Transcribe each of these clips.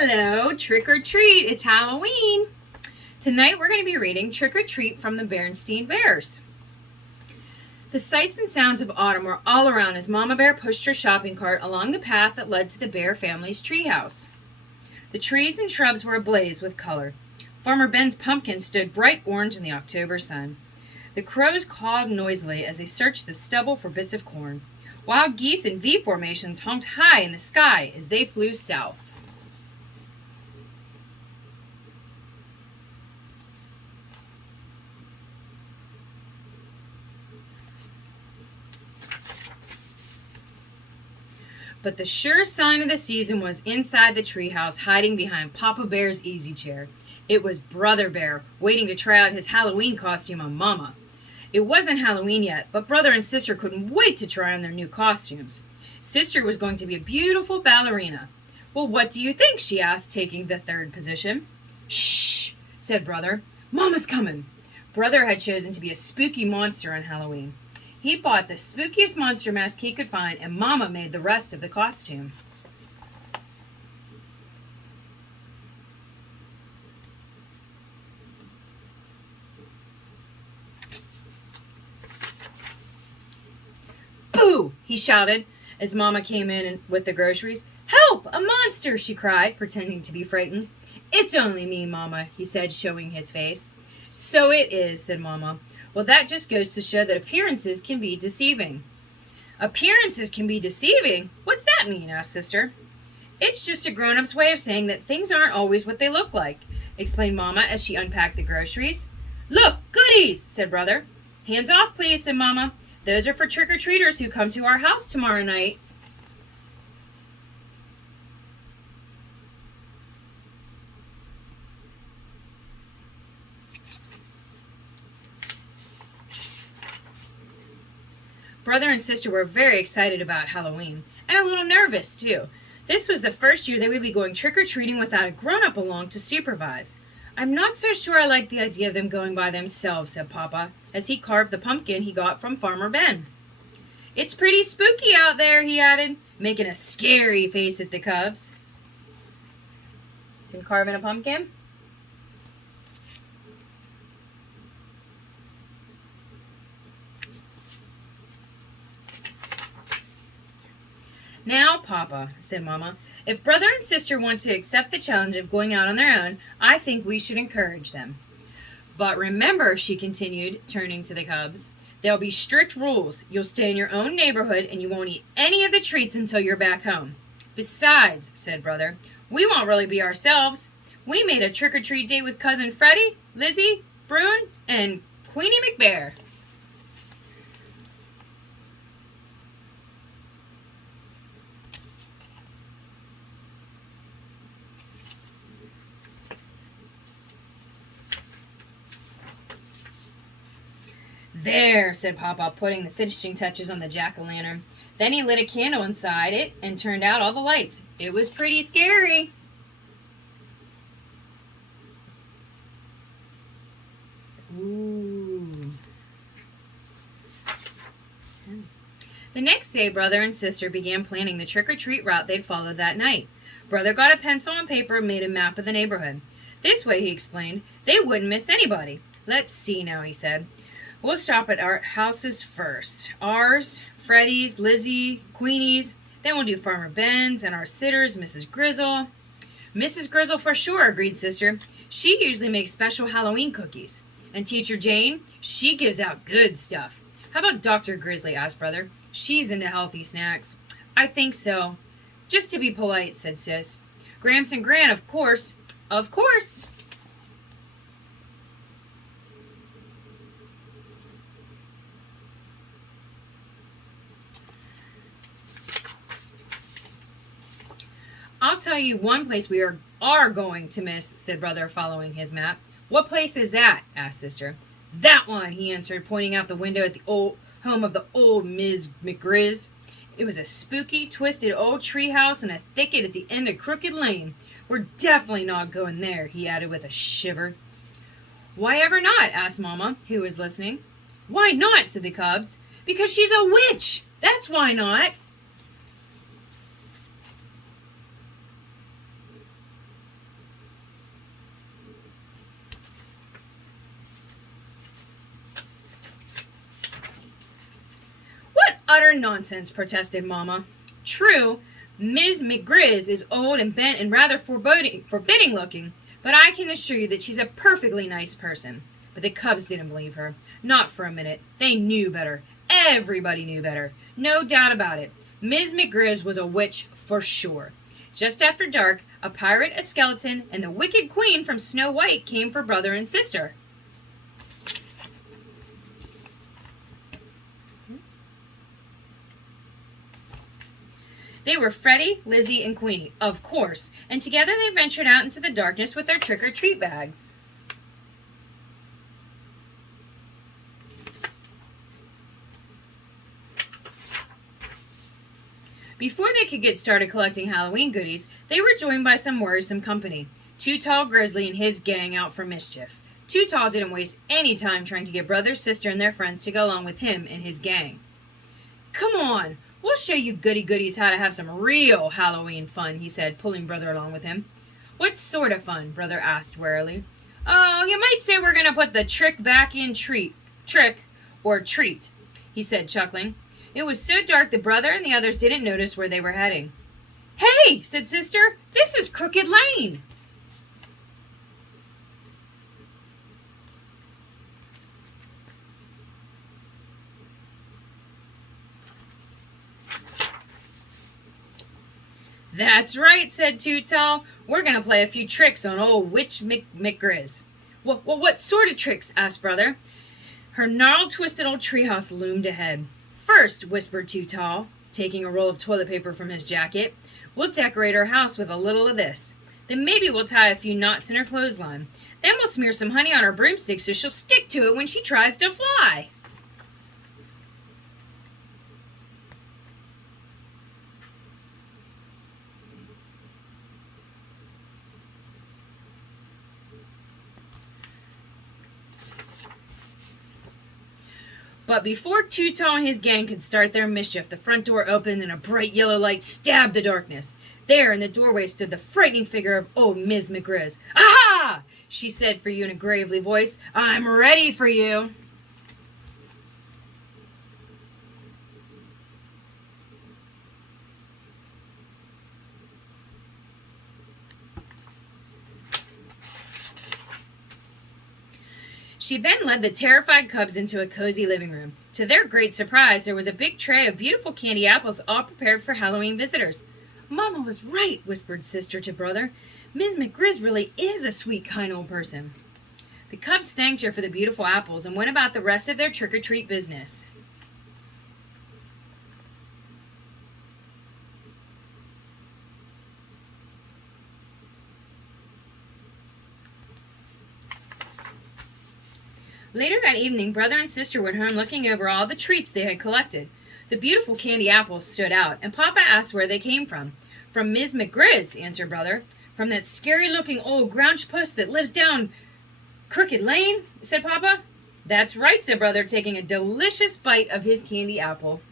Hello, trick or treat, it's Halloween. Tonight we're going to be reading Trick or Treat from the Berenstain Bears. The sights and sounds of autumn were all around as Mama Bear pushed her shopping cart along the path that led to the Bear family's treehouse. The trees and shrubs were ablaze with color. Farmer Ben's pumpkin stood bright orange in the October sun. The crows cawed noisily as they searched the stubble for bits of corn. Wild geese in V formations honked high in the sky as they flew south. But the sure sign of the season was inside the treehouse, hiding behind Papa Bear's easy chair. It was Brother Bear, waiting to try out his Halloween costume on Mama. It wasn't Halloween yet, but Brother and Sister couldn't wait to try on their new costumes. Sister was going to be a beautiful ballerina. "Well, what do you think?" she asked, taking the third position. "Shh," said Brother. "Mama's coming." Brother had chosen to be a spooky monster on Halloween. He bought the spookiest monster mask he could find, and Mama made the rest of the costume. "Boo!" he shouted as Mama came in with the groceries. "Help! A monster!" she cried, pretending to be frightened. "It's only me, Mama," he said, showing his face. "So it is," said Mama. "Well, that just goes to show that appearances can be deceiving." "Appearances can be deceiving? What's that mean?" asked Sister. "It's just a grown-up's way of saying that things aren't always what they look like," explained Mama as she unpacked the groceries. "Look, goodies," said Brother. "Hands off, please," said Mama. "Those are for trick-or-treaters who come to our house tomorrow night." Brother and Sister were very excited about Halloween, and a little nervous, too. This was the first year they would be going trick-or-treating without a grown-up along to supervise. "I'm not so sure I like the idea of them going by themselves," said Papa, as he carved the pumpkin he got from Farmer Ben. "It's pretty spooky out there," he added, making a scary face at the cubs. See him carving a pumpkin? "Now, Papa," said Mama, "if Brother and Sister want to accept the challenge of going out on their own, I think we should encourage them. But remember," she continued, turning to the cubs, "there'll be strict rules. You'll stay in your own neighborhood, and you won't eat any of the treats until you're back home. Besides," said Brother, "we won't really be ourselves. We made a trick-or-treat date with Cousin Freddie, Lizzie, Bruin, and Queenie McBear." "There," said Papa, putting the finishing touches on the jack-o'-lantern. Then he lit a candle inside it and turned out all the lights. It was pretty scary. Ooh. The next day, Brother and Sister began planning the trick-or-treat route they'd follow that night. Brother got a pencil and paper and made a map of the neighborhood. This way, he explained, they wouldn't miss anybody. "Let's see now," he said. "We'll stop at our houses first. Ours, Freddie's, Lizzie, Queenie's. Then we'll do Farmer Ben's and our sitters, Mrs. Grizzle." "Mrs. Grizzle for sure," agreed Sister. "She usually makes special Halloween cookies. And Teacher Jane, she gives out good stuff." "How about Dr. Grizzly?" asked Brother. "She's into healthy snacks." "I think so. Just to be polite," said Sis. "Gramps and Gran, of course." "Of course." "I'll tell you one place we are going to miss," said Brother, following his map. "What place is that?" asked Sister. "That one," he answered, pointing out the window at the old home of the old Ms. McGrizz. It was a spooky, twisted old treehouse in a thicket at the end of Crooked Lane. "We're definitely not going there," he added with a shiver. "Why ever not?" asked Mama, who was listening. "Why not?" said the cubs. "Because she's a witch! That's why not!" Utter nonsense, protested Mama. True, Ms. McGrizz is old and bent and rather forbidding looking, but I can assure you that she's a perfectly nice person. But the Cubs didn't believe her. Not for a minute. They knew better. Everybody knew better. No doubt about it. Ms. McGrizz was a witch for sure. Just after dark, a pirate, a skeleton, and the wicked queen from Snow White came for brother and sister. They were Freddie, Lizzie, and Queenie, of course, and together they ventured out into the darkness with their trick-or-treat bags. Before they could get started collecting Halloween goodies, they were joined by some worrisome company. Too Tall Grizzly and his gang out for mischief. Too Tall didn't waste any time trying to get brother, sister, and their friends to go along with him and his gang. Come on! We'll show you goody-goodies how to have some real Halloween fun, he said, pulling brother along with him. What sort of fun? Brother asked warily. Oh, you might say we're going to put the trick back in treat, he said, chuckling. It was so dark that brother and the others didn't notice where they were heading. Hey, said sister, this is Crooked Lane. That's right, said Too Tall. We're going to play a few tricks on old Witch McGrizz. What sort of tricks? Asked brother. Her gnarled, twisted old treehouse loomed ahead. First, whispered Too Tall, taking a roll of toilet paper from his jacket, we'll decorate our house with a little of this. Then maybe we'll tie a few knots in her clothesline. Then we'll smear some honey on her broomstick so she'll stick to it when she tries to fly. But before Too Tall and his gang could start their mischief, the front door opened and a bright yellow light stabbed the darkness. There in the doorway stood the frightening figure of old Miss McGrizz. Aha! She said for you in a gravely voice. I'm ready for you. She then led the terrified Cubs into a cozy living room. To their great surprise, there was a big tray of beautiful candy apples all prepared for Halloween visitors. Mama was right, whispered sister to brother. Ms. McGrizz really is a sweet, kind old person. The Cubs thanked her for the beautiful apples and went about the rest of their trick-or-treat business. Later that evening, brother and sister went home looking over all the treats they had collected. The beautiful candy apples stood out, and Papa asked where they came from. From Ms. McGrizz, answered brother. From that scary-looking old grouch puss that lives down Crooked Lane, said Papa. That's right, said brother, taking a delicious bite of his candy apple.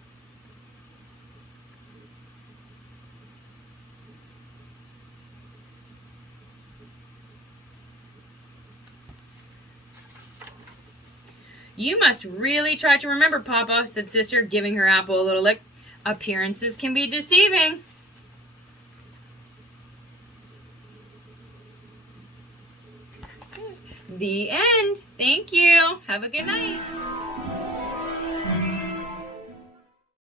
You must really try to remember, Papa, said sister, giving her apple a little lick. Appearances can be deceiving. The end. Thank you. Have a good night.